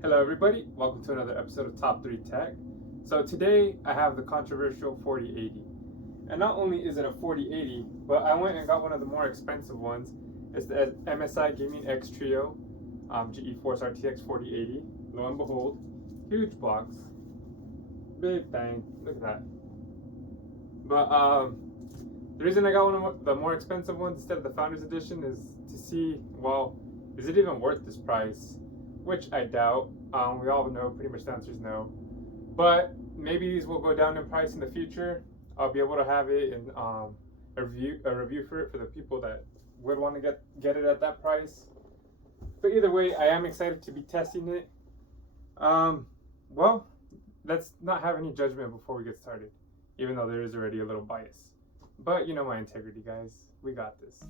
Hello everybody, welcome to another episode of Top3Tech. So today I have the controversial 4080. And not only is it a 4080, but I went and got one of the more expensive ones. It's the MSI Gaming X Trio GeForce RTX 4080. Lo and behold, huge box, big bang, look at that. But the reason I got one of the more expensive ones instead of the Founders Edition is to see, well, is it even worth this price? Which I doubt. We all know pretty much the answer is no. But maybe these will go down in price in the future. I'll be able to have it in a review for it for the people that would want to get it at that price. But either way, I am excited to be testing it. Well, let's not have any judgment before we get started, even though there is already a little bias. But you know my integrity, guys. We got this.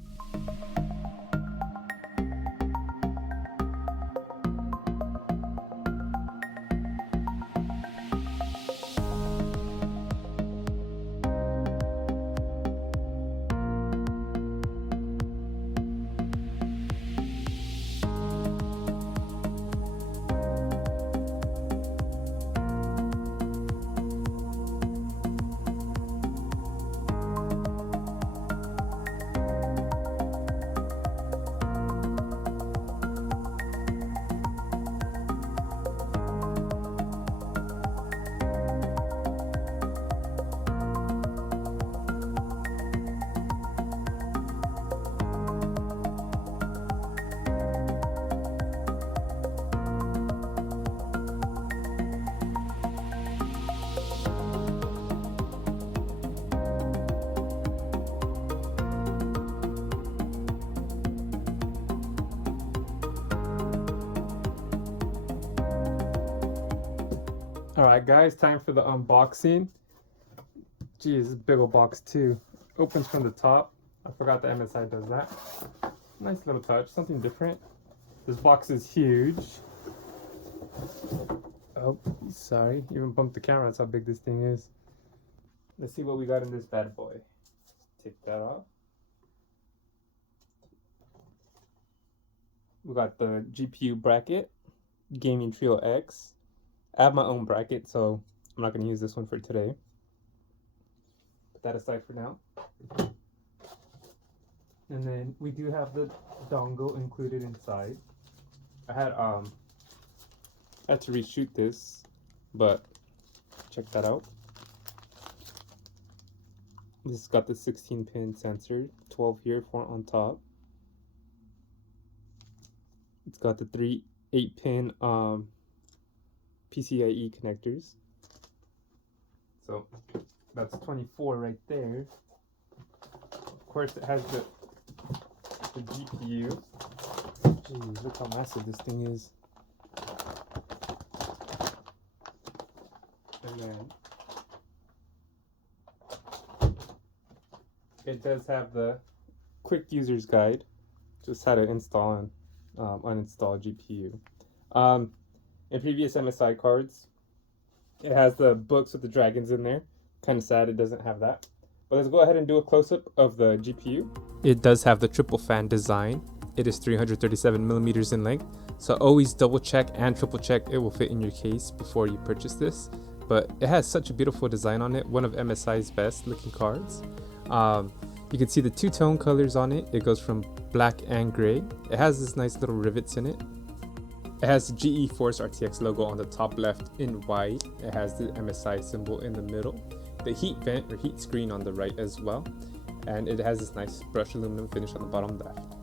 Alright guys, time for the unboxing. Geez, this big old box too. Opens from the top. I forgot the MSI does that. Nice little touch, something different. This box is huge. Oh, sorry, even bumped the camera, that's how big this thing is. Let's see what we got in this bad boy. Take that off. We got the GPU bracket, Gaming Trio X. I have my own bracket, so I'm not going to use this one for today. Put that aside for now. And then we do have the dongle included inside. I had to reshoot this, but check that out. This has got the 16-pin sensor, 12 here, 4 on top. It's got the 3 8-pin PCIe connectors. So that's 24 right there. Of course, it has the GPU. Jeez, look how massive this thing is. And then it does have the quick user's guide, just how to install and uninstall GPU. In previous MSI cards, it has the books with the dragons in there. Kind of sad it doesn't have that. But let's go ahead and do a close-up of the GPU. It does have the triple fan design. It is 337 millimeters in length. So always double check and triple check it will fit in your case before you purchase this. But it has such a beautiful design on it. One of MSI's best looking cards. You can see the two-tone colors on it. It goes from black and gray. It has this nice little rivets in it. It has the GeForce RTX logo on the top left in white. It has the MSI symbol in the middle. The heat vent or heat screen on the right as well. And it has this nice brushed aluminum finish on the bottom left.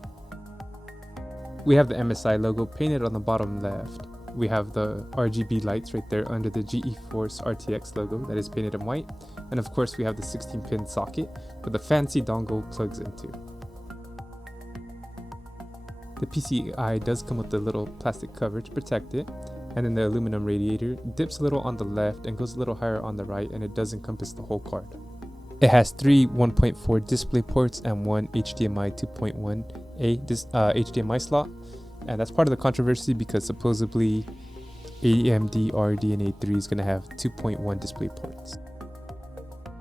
We have the MSI logo painted on the bottom left. We have the RGB lights right there under the GeForce RTX logo that is painted in white. And of course we have the 16-pin socket where the fancy dongle plugs into. The PCI does come with a little plastic cover to protect it, and then the aluminum radiator dips a little on the left and goes a little higher on the right, and it does encompass the whole card. It has 3 1.4 display ports and 1 HDMI 2.1A HDMI slot, and that's part of the controversy because supposedly AMD RDNA 3 is going to have 2.1 display ports.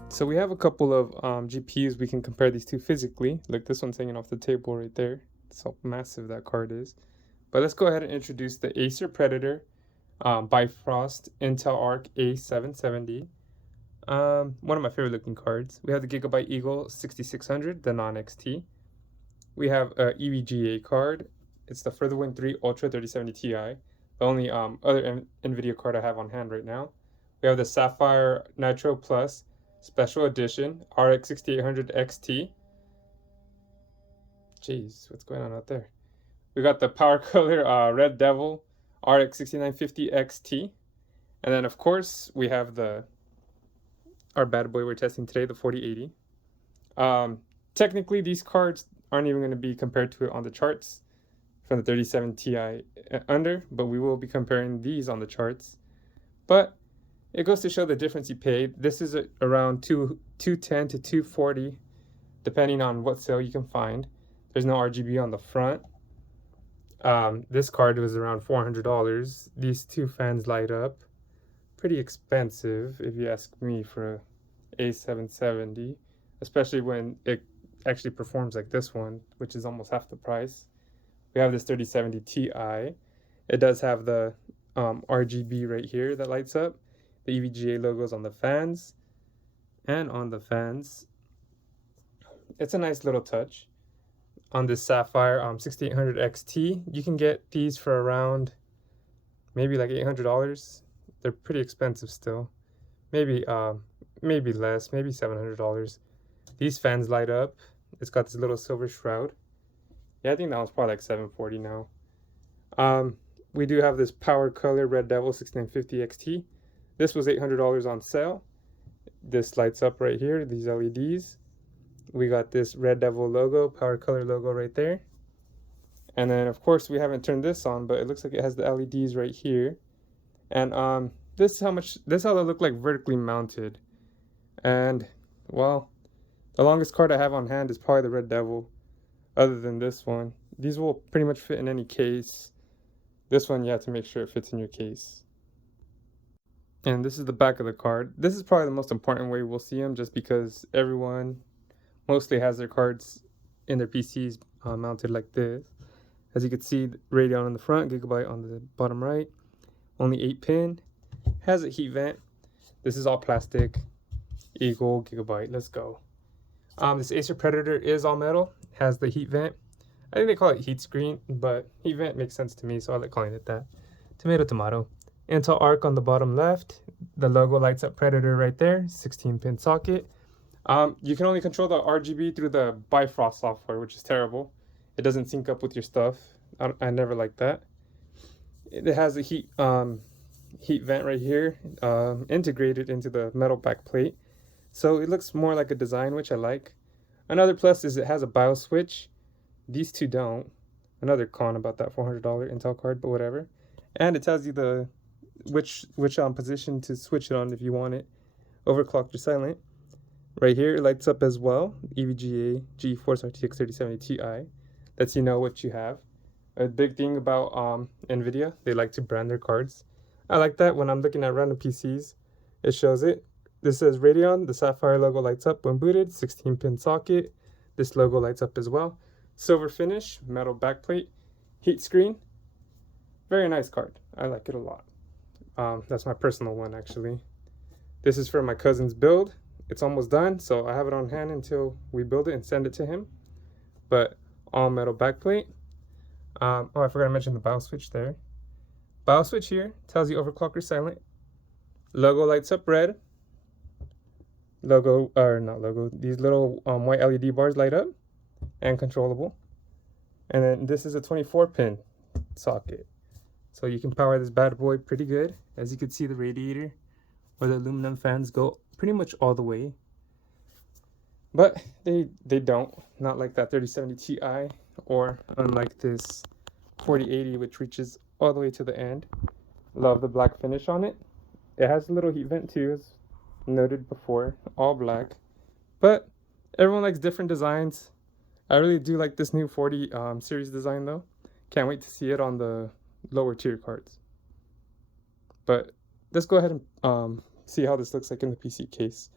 So we have a couple of GPUs we can compare these two physically. Like this one's hanging off the table right there. That's how massive that card is. But let's go ahead and introduce the Acer Predator Bifrost Intel Arc A770. One of my favorite looking cards. We have the Gigabyte Eagle 6600, the non-XT. We have a EVGA card. It's the Furtherwind 3 Ultra 3070 Ti, the only other NVIDIA card I have on hand right now. We have the Sapphire Nitro Plus Special Edition RX 6800 XT. Jeez, what's going on out there? We got the Power Color Red Devil RX 6950 XT. And then, of course, we have our bad boy we're testing today, the 4080. Technically, these cards aren't even going to be compared to it on the charts from the 3070 Ti under, but we will be comparing these on the charts. But it goes to show the difference you paid. This is around 210 to 240, depending on what sale you can find. There's no RGB on the front. This card was around $400. These two fans light up. Pretty expensive, if you ask me, for a A770, especially when it actually performs like this one, which is almost half the price. We have this 3070 Ti. It does have the RGB right here that lights up. The EVGA logos on the fans and on the fans. It's a nice little touch. On this Sapphire 6800 XT, you can get these for around maybe like $800. They're pretty expensive still. Maybe less, maybe $700. These fans light up. It's got this little silver shroud. Yeah, I think that one's probably like $740 now. We do have this Power Color Red Devil 6950 XT. This was $800 on sale. This lights up right here, these LEDs. We got this Red Devil logo, Power Color logo right there. And then, of course, we haven't turned this on, but it looks like it has the LEDs right here. And this is how they look like vertically mounted. And, well, the longest card I have on hand is probably the Red Devil, other than this one. These will pretty much fit in any case. This one, you have to make sure it fits in your case. And this is the back of the card. This is probably the most important way we'll see them, just because everyone mostly has their cards in their PCs mounted like this. As you can see, Radeon on the front, Gigabyte on the bottom right. Only 8-pin. Has a heat vent. This is all plastic. Eagle, Gigabyte, let's go. This Acer Predator is all metal. Has the heat vent. I think they call it heat screen, but heat vent makes sense to me, so I like calling it that. Tomato, tomato. Intel Arc on the bottom left. The logo lights up Predator right there. 16-pin socket. You can only control the RGB through the Bifrost software, which is terrible. It doesn't sync up with your stuff. I never like that. It has a heat vent right here, integrated into the metal back plate. So it looks more like a design, which I like. Another plus is it has a BIOS switch. These two don't. Another con about that $400 Intel card, but whatever. And it tells you the which position to switch it on if you want it overclocked or silent. Right here, it lights up as well. EVGA GeForce RTX 3070 Ti. Lets you know what you have. A big thing about NVIDIA, they like to brand their cards. I like that when I'm looking at random PCs. It shows it. This says Radeon. The Sapphire logo lights up when booted. 16-pin socket. This logo lights up as well. Silver finish, metal backplate, heat screen. Very nice card. I like it a lot. That's my personal one, actually. This is for my cousin's build. It's almost done, so I have it on hand until we build it and send it to him. But all metal backplate. Oh, I forgot to mention the BIOS switch there. BIOS switch here tells you overclock or silent. Logo lights up red. Logo, or not logo, these little white LED bars light up and controllable. And then this is a 24-pin socket. So you can power this bad boy pretty good. As you can see, the radiator or the aluminum fans go pretty much all the way. But they don't. Not like that 3070 Ti, or unlike this 4080, which reaches all the way to the end. Love the black finish on it. It has a little heat vent too, as noted before. All black. But everyone likes different designs. I really do like this new 40 series design though. Can't wait to see it on the lower tier cards. But let's go ahead and see how this looks like in the PC case.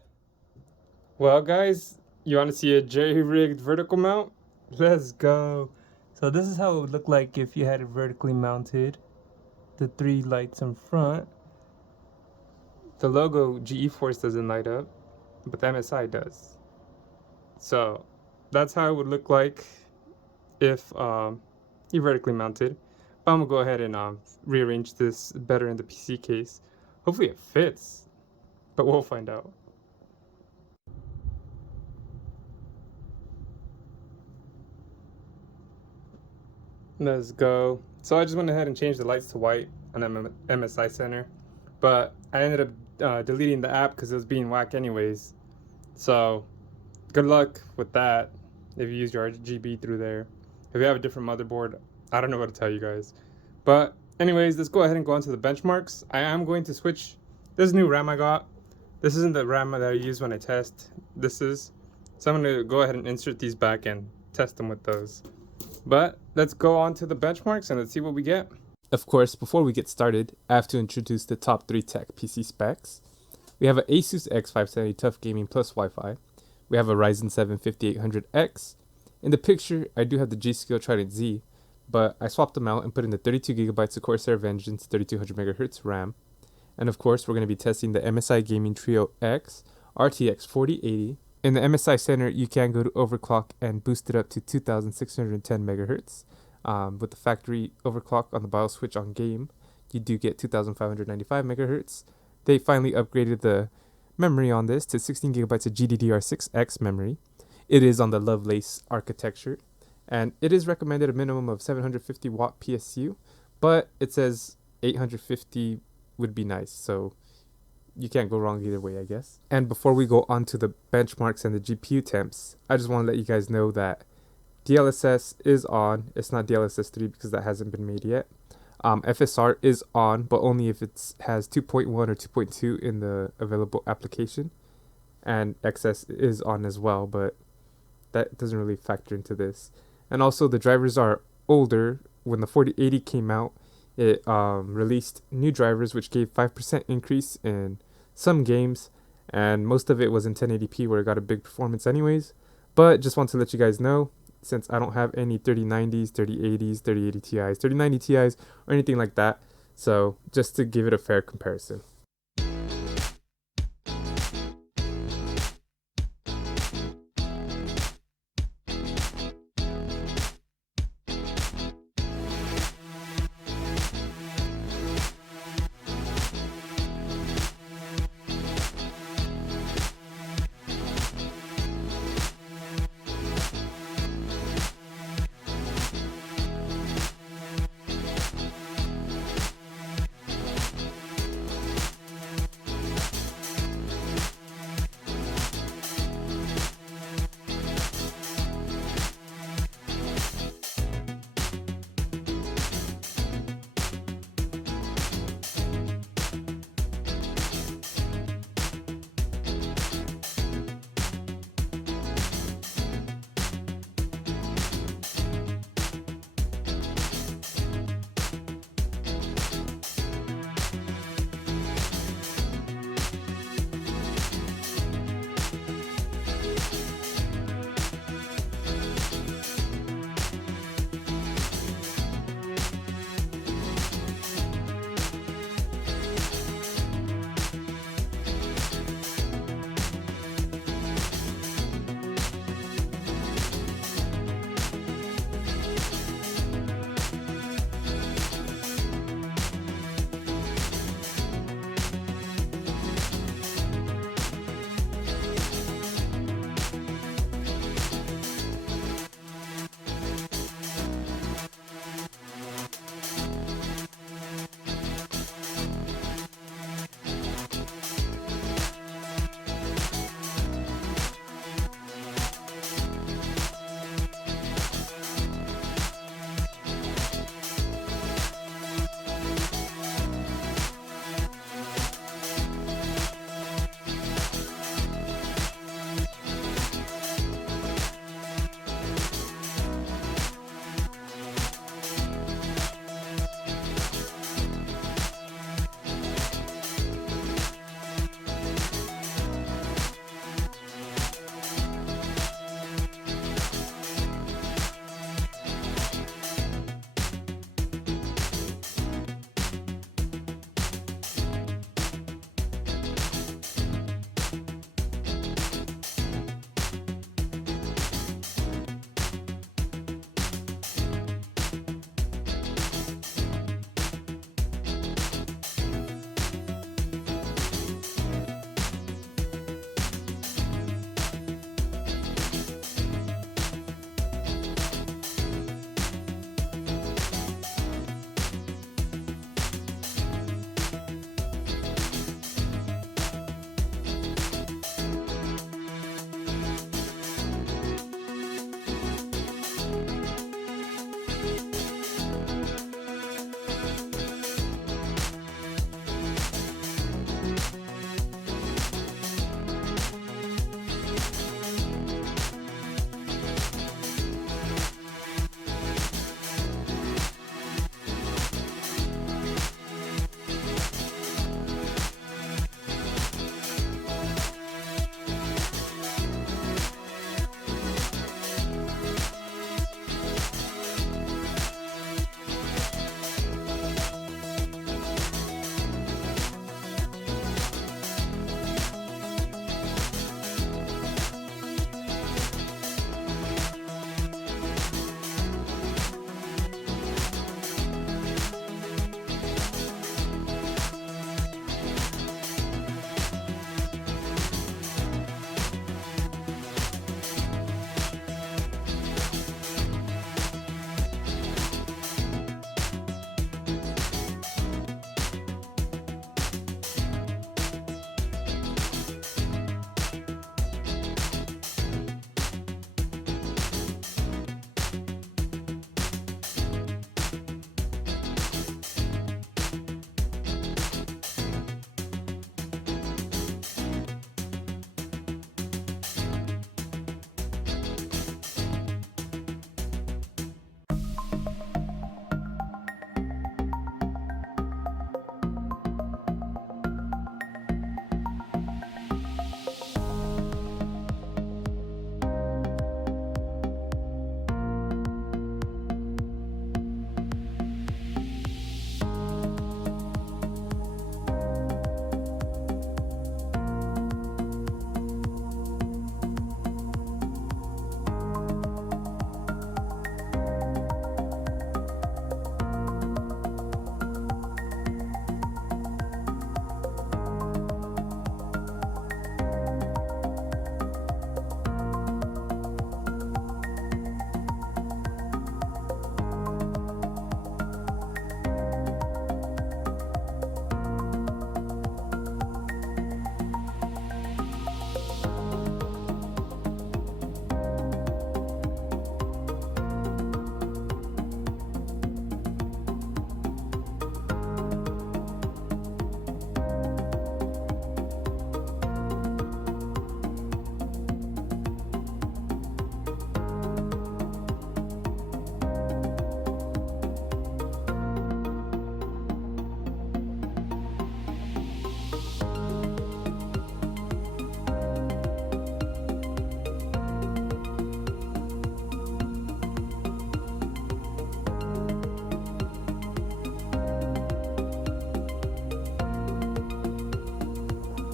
Well guys, you want to see a jerry-rigged vertical mount? Let's go. So this is how it would look like if you had it vertically mounted. the 3 lights in front. The logo GeForce doesn't light up, but the MSI does. So that's how it would look like if you vertically mounted. But I'm gonna go ahead and rearrange this better in the PC case. Hopefully it fits, but we'll find out. Let's go. So I just went ahead and changed the lights to white on MSI Center, but I ended up deleting the app because it was being whack anyways. So good luck with that if you use your RGB through there. If you have a different motherboard, I don't know what to tell you guys. But anyways, let's go ahead and go on to the benchmarks. I am going to switch this new RAM I got. This isn't the RAM that I use when I test. This is. So I'm going to go ahead and insert these back and test them with those. But let's go on to the benchmarks and let's see what we get. Of course, before we get started, I have to introduce the Top3Tech PC specs. We have an Asus X570 Tough Gaming plus Wi-Fi. We have a Ryzen 7 5800X. In the picture, I do have the G-Skill Trident Z, but I swapped them out and put in the 32GB of Corsair Vengeance 3200MHz RAM. And of course, we're going to be testing the MSI Gaming Trio X RTX 4080. In the MSI Center, you can go to overclock and boost it up to 2610 MHz. With the factory overclock on the BIOS switch on game, you do get 2595 MHz. They finally upgraded the memory on this to 16GB of GDDR6X memory. It is on the Lovelace architecture, and it is recommended a minimum of 750 watt PSU, but it says 850 would be nice, so you can't go wrong either way, I guess. And before we go on to the benchmarks and the GPU temps, I just want to let you guys know that DLSS is on. It's not DLSS 3 because that hasn't been made yet. FSR is on, but only if it has 2.1 or 2.2 in the available application. And XS is on as well, but that doesn't really factor into this. And also the drivers are older. When the 4080 came out, it released new drivers which gave 5% increase in some games, and most of it was in 1080p where it got a big performance anyways. But just want to let you guys know, since I don't have any 3090s, 3080s, 3080 Ti's, 3090 Ti's, or anything like that. So just to give it a fair comparison.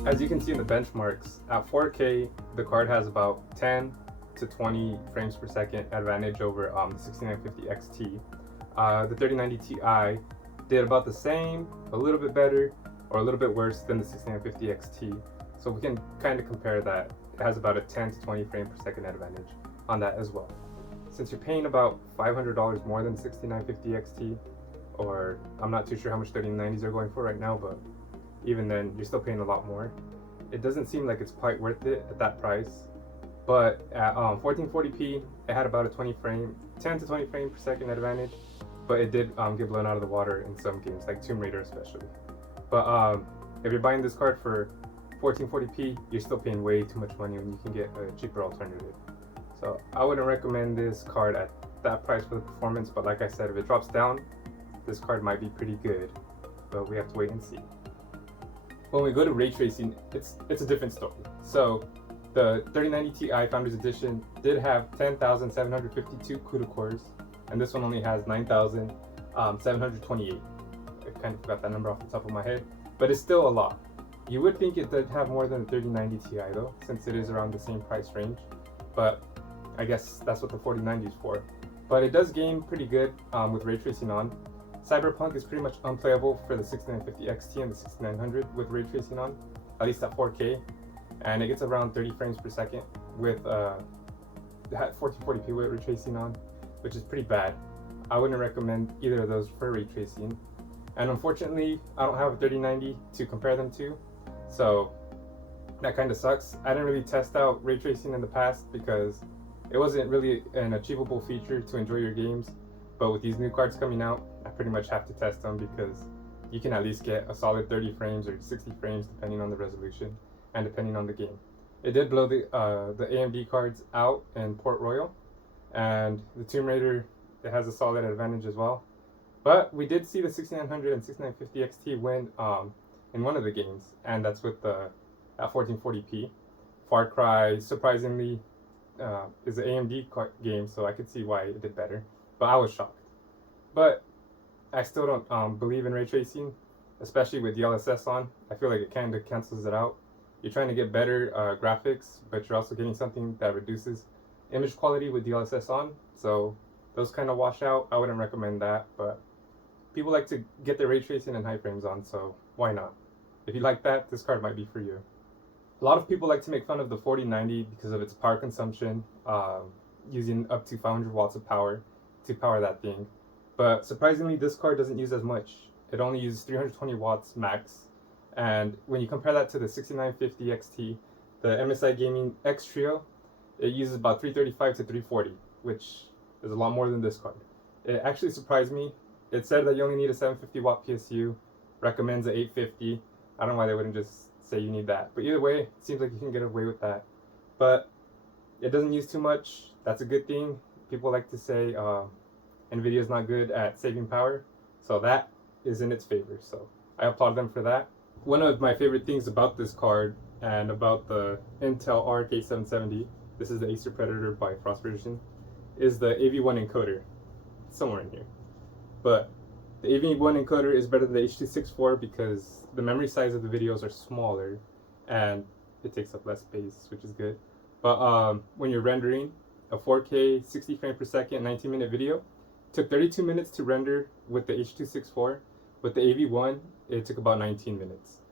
As you can see in the benchmarks, at 4K, the card has about 10 to 20 frames per second advantage over the 6950 XT. The 3090 Ti did about the same, a little bit better, or a little bit worse than the 6950 XT. So we can kind of compare that. It has about a 10 to 20 frame per second advantage on that as well. Since you're paying about $500 more than the 6950 XT, or I'm not too sure how much 3090s are going for right now, but even then, you're still paying a lot more. It doesn't seem like it's quite worth it at that price. But at 1440p, it had about a 10 to 20 frame per second advantage, but it did get blown out of the water in some games, like Tomb Raider especially. But if you're buying this card for 1440p, you're still paying way too much money when you can get a cheaper alternative. So I wouldn't recommend this card at that price for the performance, but like I said, if it drops down, this card might be pretty good, but we have to wait and see. When we go to ray tracing, it's a different story. So the 3090 Ti Founders Edition did have 10,752 CUDA cores, and this one only has 9,728. I kind of forgot that number off the top of my head, but it's still a lot. You would think it did have more than the 3090 Ti though, since it is around the same price range, but I guess that's what the 4090 is for. But it does game pretty good with ray tracing on. Cyberpunk is pretty much unplayable for the 6950 XT and the 6900 with ray tracing on, at least at 4K, and it gets around 30 frames per second with 1440p with ray tracing on, which is pretty bad. I wouldn't recommend either of those for ray tracing. And unfortunately, I don't have a 3090 to compare them to, so that kind of sucks. I didn't really test out ray tracing in the past because it wasn't really an achievable feature to enjoy your games, but with these new cards coming out, I pretty much have to test them because you can at least get a solid 30 frames or 60 frames depending on the resolution and depending on the game. It did blow the AMD cards out in Port Royal, and the Tomb Raider, it has a solid advantage as well. But we did see the 6900 and 6950 XT win in one of the games, and that's with the at 1440p. Far Cry, surprisingly, is an AMD game, so I could see why it did better. But I was shocked. But I still don't believe in ray tracing, especially with DLSS on. I feel like it kind of cancels it out. You're trying to get better graphics, but you're also getting something that reduces image quality with DLSS on. So those kind of wash out. I wouldn't recommend that, but people like to get their ray tracing and high frames on, so why not? If you like that, this card might be for you. A lot of people like to make fun of the 4090 because of its power consumption, using up to 500 watts of power to power that thing. But surprisingly, this card doesn't use as much. It only uses 320 watts max. And when you compare that to the 6950 XT, the MSI Gaming X Trio, it uses about 335 to 340, which is a lot more than this card. It actually surprised me. It said that you only need a 750 watt PSU, recommends a 850. I don't know why they wouldn't just say you need that. But either way, it seems like you can get away with that. But it doesn't use too much. That's a good thing. People like to say NVIDIA is not good at saving power, so that is in its favor. So I applaud them for that. One of my favorite things about this card and about the Intel RK770, this is the Acer Predator by Frost version, is the Av1 encoder. It's somewhere in here. But the Av1 encoder is better than the H.264 because the memory size of the videos are smaller and it takes up less space, which is good. But when you're rendering a 4K 60 frame per second 19-minute video, it took 32 minutes to render with the H.264. With the Av1, it took about 19 minutes.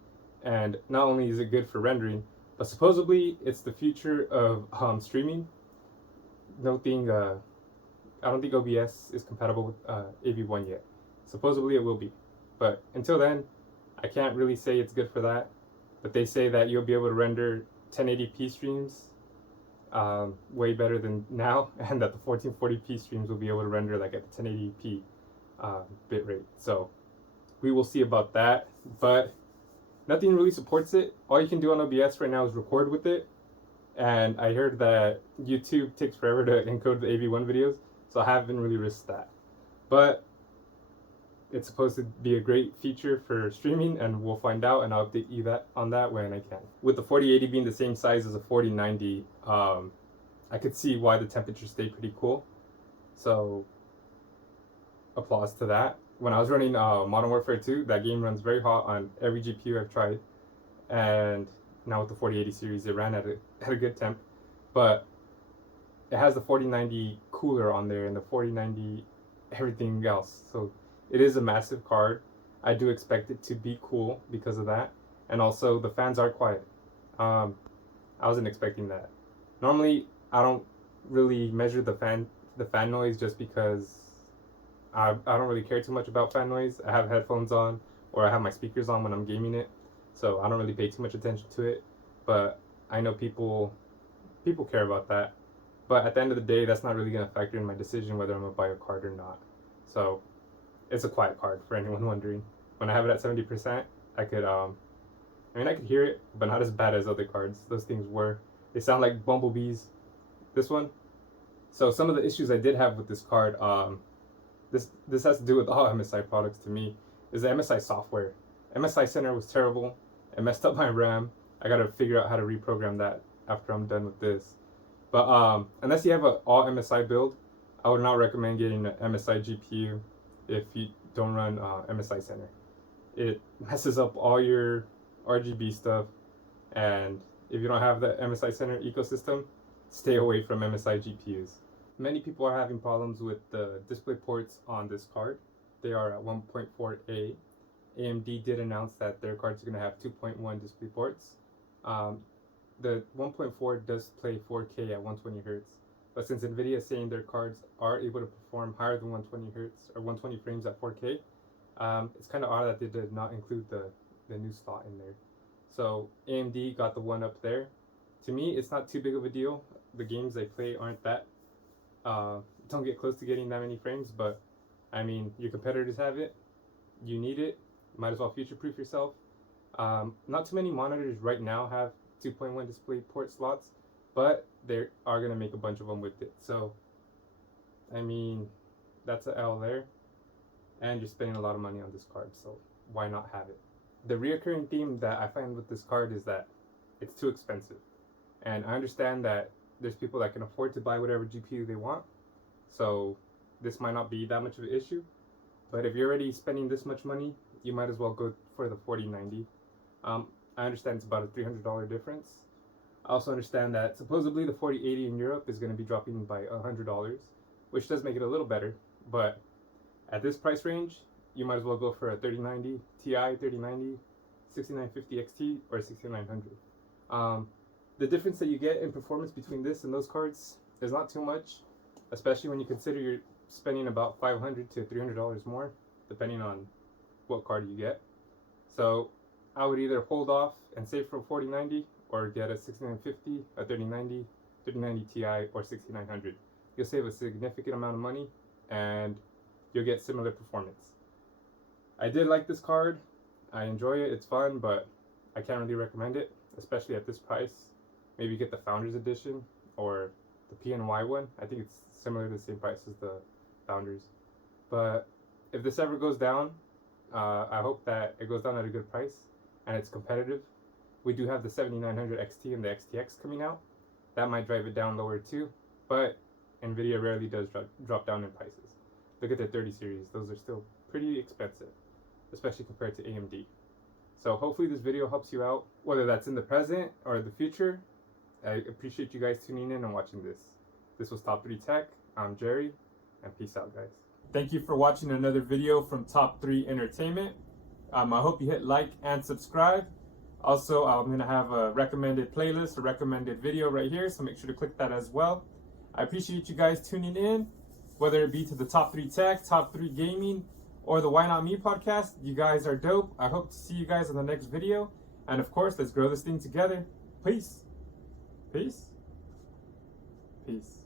And not only is it good for rendering, but supposedly it's the future of streaming. I don't think OBS is compatible with Av1 yet. Supposedly it will be. But until then, I can't really say it's good for that. But they say that you'll be able to render 1080p streams way better than now, and that the 1440p streams will be able to render like at the 1080p bitrate. So we will see about that, but nothing really supports it. All you can do on OBS right now is record with it, and I heard that YouTube takes forever to encode the AV1 videos, so I haven't really risked that. But it's supposed to be a great feature for streaming, and we'll find out, and I'll update you on that when I can. With the 4080 being the same size as a 4090, I could see why the temperatures stay pretty cool. So applause to that. When I was running Modern Warfare 2, that game runs very hot on every GPU I've tried, and now with the 4080 series, it ran at a good temp, but it has the 4090 cooler on there and the 4090 everything else. So it is a massive card. I do expect it to be cool because of that, and also the fans are quiet. I wasn't expecting that. Normally, I don't really measure the fan noise just because I don't really care too much about fan noise. I have headphones on or I have my speakers on when I'm gaming it, so I don't really pay too much attention to it. But I know people care about that. But at the end of the day, that's not really gonna factor in my decision whether I'm gonna buy a card or not. So it's a quiet card for anyone wondering. When I have it at 70%, I could I could hear it, but not as bad as other cards. Those things were. They sound like bumblebees. This one. So some of the issues I did have with this card, this has to do with all MSI products to me, is the MSI software. MSI Center was terrible. It messed up my RAM. I gotta figure out how to reprogram that after I'm done with this. But unless you have an all MSI build, I would not recommend getting an MSI GPU if you don't run MSI Center. It messes up all your RGB stuff, and if you don't have the MSI Center ecosystem, stay away from MSI GPUs. Many people are having problems with the display ports on this card. They are at 1.4A. AMD did announce that their cards are going to have 2.1 display ports. The 1.4 does play 4K at 120 Hz, but since NVIDIA is saying their cards are able to perform higher than 120 Hz or 120 frames at 4K, it's kind of odd that they did not include the new slot in there. So AMD got the one up there. To me, it's not too big of a deal. The games they play aren't that don't get close to getting that many frames, but I mean, your competitors have it, you need it, might as well future-proof yourself. Not too many monitors right now have 2.1 display port slots, but they are going to make a bunch of them with it. So I mean, that's an L there, and you're spending a lot of money on this card, so why not have it? The reoccurring theme that I find with this card is that it's too expensive, and I understand that there's people that can afford to buy whatever GPU they want, so this might not be that much of an issue. But if you're already spending this much money, you might as well go for the 4090. I understand it's about a $300 difference. I also understand that supposedly the 4080 in Europe is going to be dropping by $100, which does make it a little better, but at this price range, you might as well go for a 3090 Ti, 3090, 6950 XT, or 6900. The difference that you get in performance between this and those cards is not too much, especially when you consider you're spending about $500 to $300 more, depending on what card you get. So I would either hold off and save for a 4090 or get a 6950, a 3090, 3090 Ti, or 6900. You'll save a significant amount of money and you'll get similar performance. I did like this card. I enjoy it. It's fun, but I can't really recommend it, especially at this price. Maybe get the Founders Edition or the PNY one. I think it's similar to the same price as the Founders. But if this ever goes down, I hope that it goes down at a good price and it's competitive. We do have the 7900 XT and the XTX coming out. That might drive it down lower too, but NVIDIA rarely does drop down in prices. Look at the 30 series. Those are still pretty expensive, especially compared to AMD. So hopefully this video helps you out, whether that's in the present or the future. I appreciate you guys tuning in and watching this. This was Top 3 Tech. I'm Jerry, and peace out, guys. Thank you for watching another video from Top 3 Entertainment. I hope you hit like and subscribe. Also, I'm going to have a recommended playlist, a recommended video right here, so make sure to click that as well. I appreciate you guys tuning in, whether it be to the Top 3 Tech, Top 3 Gaming, or the Why Not Me podcast. You guys are dope. I hope to see you guys in the next video. And of course, let's grow this thing together. Peace. Peace. Peace.